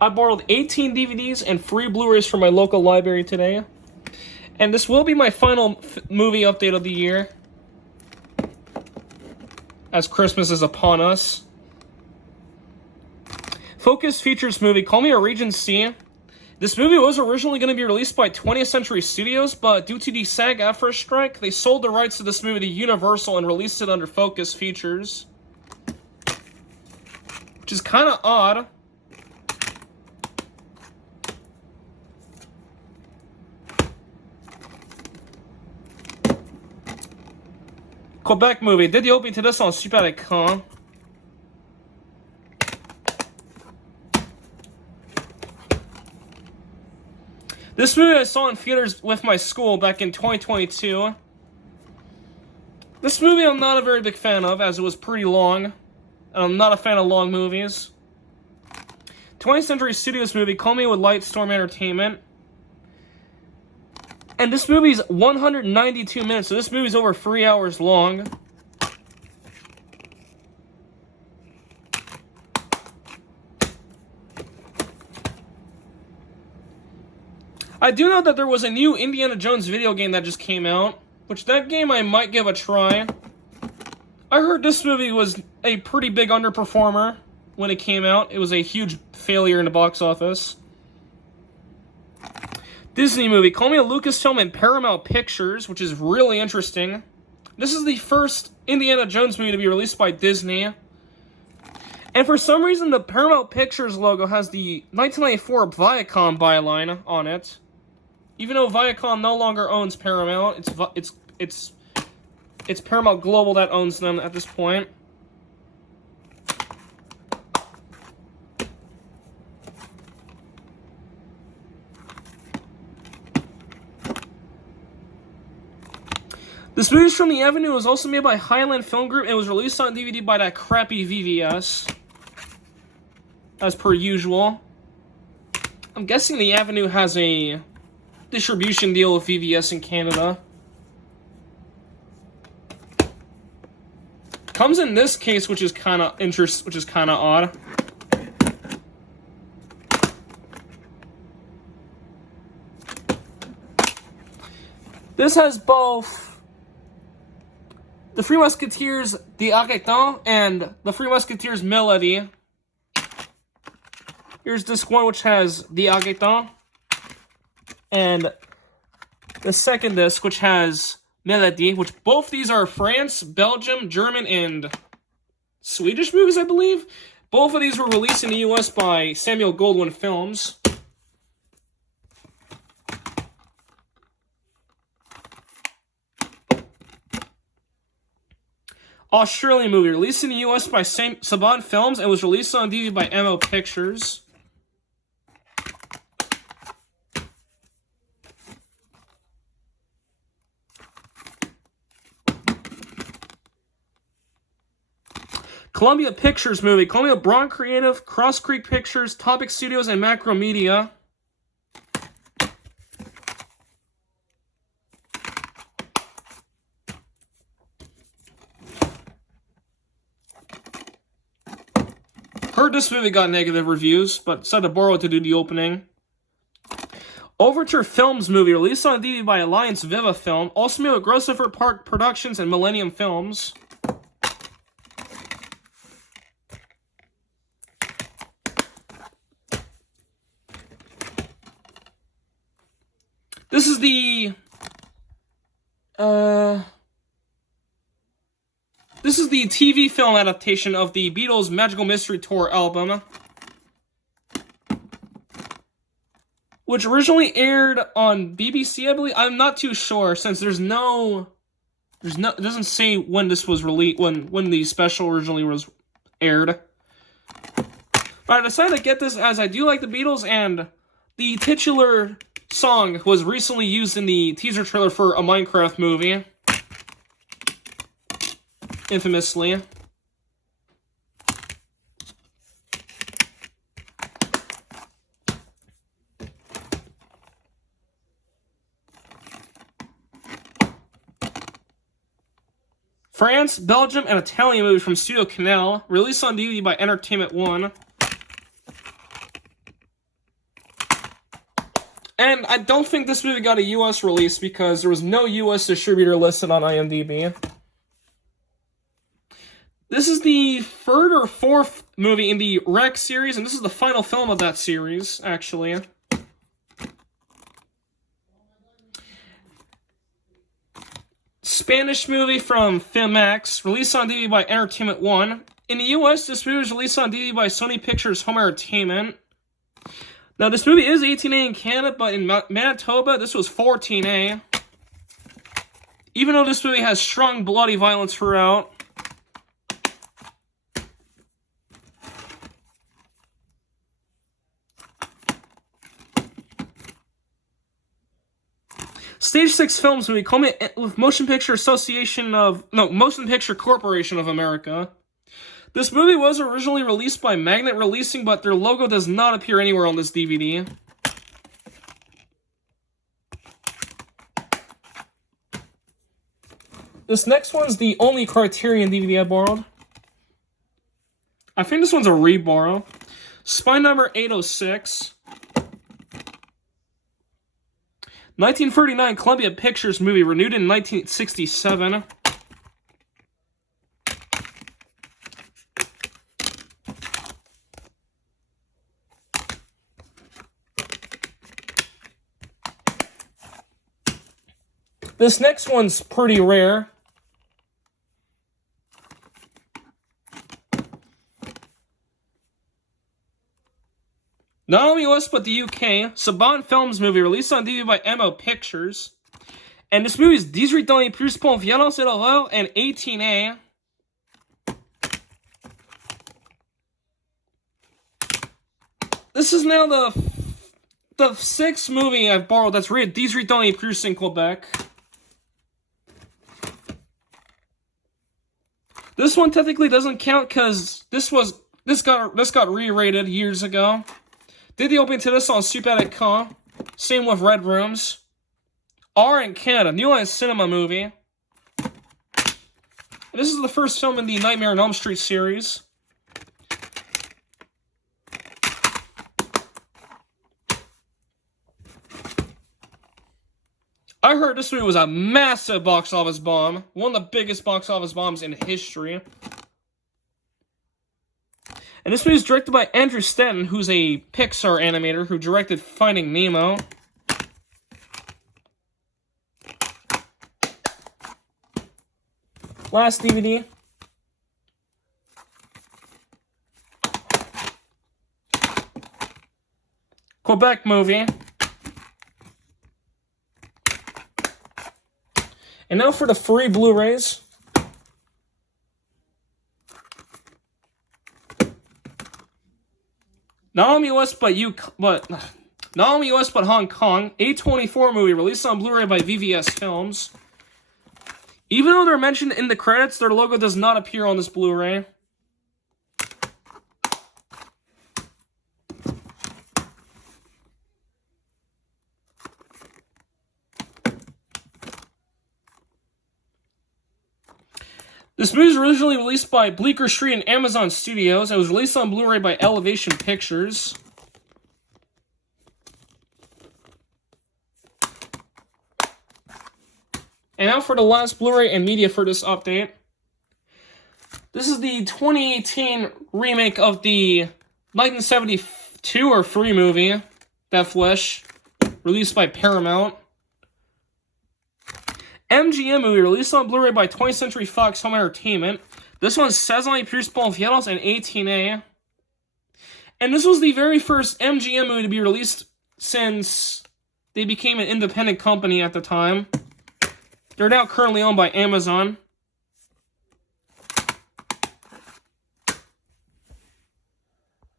I borrowed 18 DVDs and 3 Blu-rays from my local library today. And this will be my final movie update of the year, as Christmas is upon us. Focus features movie, Call Me a Regency. This movie was originally going to be released by 20th Century Studios, but due to the SAG-AFTRA strike, they sold the rights to this movie to Universal and released it under Focus Features. Which is kind of odd. Quebec movie. Did the opening to this on Super Écran. This movie I saw in theaters with my school back in 2022. This movie I'm not a very big fan of, as it was pretty long. And I'm not a fan of long movies. 20th Century Studios movie, Call Me with Lightstorm Entertainment. And this movie's 192 minutes, so this movie's over 3 hours long. I do know that there was a new Indiana Jones video game that just came out, which that game I might give a try. I heard this movie was a pretty big underperformer when it came out. It was a huge failure in the box office. Disney movie, Call Me a Lucasfilm and Paramount Pictures, which is really interesting. This is the first Indiana Jones movie to be released by Disney. And for some reason, the Paramount Pictures logo has the 1994 Viacom byline on it. Even though Viacom no longer owns Paramount, it's Paramount Global that owns them at this point. This movie from the Avenue was also made by Highland Film Group and was released on DVD by that crappy VVS. As per usual. I'm guessing the Avenue has a distribution deal with VVS in Canada. Comes in this case, which is kind of odd. This has both The Three Musketeers, The Arlequin, and The Three Musketeers Melody. Here's disc 1, which has The Arlequin, and the second disc, which has Melody, which both these are France, Belgium, German, and Swedish movies, I believe. Both of these were released in the US by Samuel Goldwyn Films. Australian movie, released in the US by Saban Films and was released on DVD by MO Pictures. Columbia Pictures movie, Columbia Braun Creative, Cross Creek Pictures, Topic Studios, and Macromedia. Heard this movie got negative reviews, but decided to borrow it to do the opening. Overture Films movie, released on DVD by Alliance Viva Film, also made with Grosvenor Park Productions and Millennium Films. This is the TV film adaptation of the Beatles' Magical Mystery Tour album, which originally aired on BBC, I believe. I'm not too sure, since it doesn't say when this was released, when the special originally was aired. But I decided to get this as I do like the Beatles, and the titular song was recently used in the teaser trailer for a Minecraft movie. Infamously. France, Belgium, and Italian movie from Studio Canal, released on DVD by Entertainment One. And I don't think this movie got a US release because there was no US distributor listed on IMDb. This is the third or fourth movie in the Rec series, and this is the final film of that series, actually. Spanish movie from Filmax, released on DVD by Entertainment One. In the US, this movie was released on DVD by Sony Pictures Home Entertainment. Now, this movie is 18A in Canada, but in Manitoba, this was 14A. Even though this movie has strong bloody violence throughout. Stage 6 Films movie, with Motion Picture Corporation of America. This movie was originally released by Magnet Releasing, but their logo does not appear anywhere on this DVD. This next one's the only Criterion DVD I borrowed. I think this one's a re-borrow. Spine number 806. 1939 Columbia Pictures movie, renewed in 1967. This next one's pretty rare. Not only US, but the UK. Saban Films movie, released on DVD by MO Pictures. And this movie is 18 ans et plus pour violence et l'horreur, and 18A. This is now the sixth movie I've borrowed that's rated 18 ans et plus in Quebec. This one technically doesn't count because this got re-rated years ago. Did the opening to this on Super.com. Same with Red Rooms. R in Canada, New Line Cinema movie. And this is the first film in the Nightmare on Elm Street series. I heard this movie was a massive box office bomb. One of the biggest box office bombs in history. And this movie is directed by Andrew Stanton, who's a Pixar animator who directed Finding Nemo. Last DVD. Quebec movie. And now for the free Blu-rays. Not only US but Hong Kong, A24 movie released on Blu-ray by VVS Films. Even though they're mentioned in the credits, their logo does not appear on this Blu-ray. This movie was originally released by Bleecker Street and Amazon Studios. It was released on Blu-ray by Elevation Pictures. And now for the last Blu-ray and media for this update. This is the 2018 remake of the 1972 or 3 movie, Death Wish, released by Paramount. MGM movie, released on Blu-ray by 20th Century Fox Home Entertainment. This one's 16 ans et plus pour violence, and 18A. And this was the very first MGM movie to be released since they became an independent company at the time. They're now currently owned by Amazon.